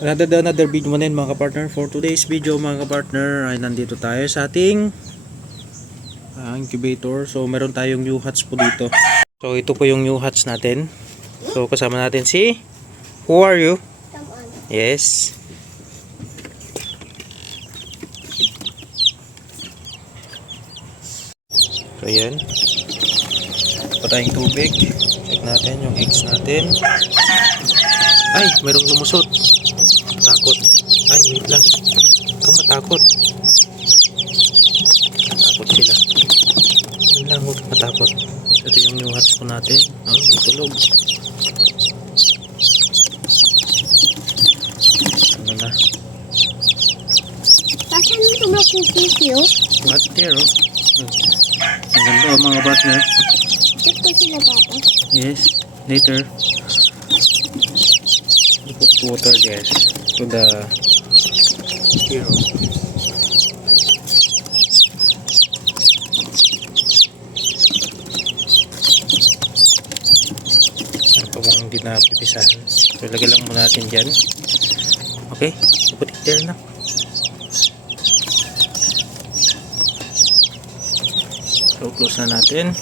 Another video na mga kapartner. For today's video mga kapartner ay nandito tayo sa ating incubator. So meron tayong new hatch po dito. So ito po yung new hatch natin. So kasama natin si, who are you? Yes. So yan. Pa tayong tubig. Check natin yung eggs natin. Ay, merong lumusot. Takot. Ay, wait lang. Huwag kang matakot. Matakot sila. Yun lang, huwag matakot. Ito yung new hatch po natin. Oh, may tulog. Ano na? Kasi nung tulog yung sisyo? What there, oh. Ang ganda, oh, mga partner. Check ko sila, Papa. Yes, later. You put water there to the hero. Yan pa bang hindi na pipisahan. So, lagay lang muna natin dyan. Okay, put it there na. So, close na natin.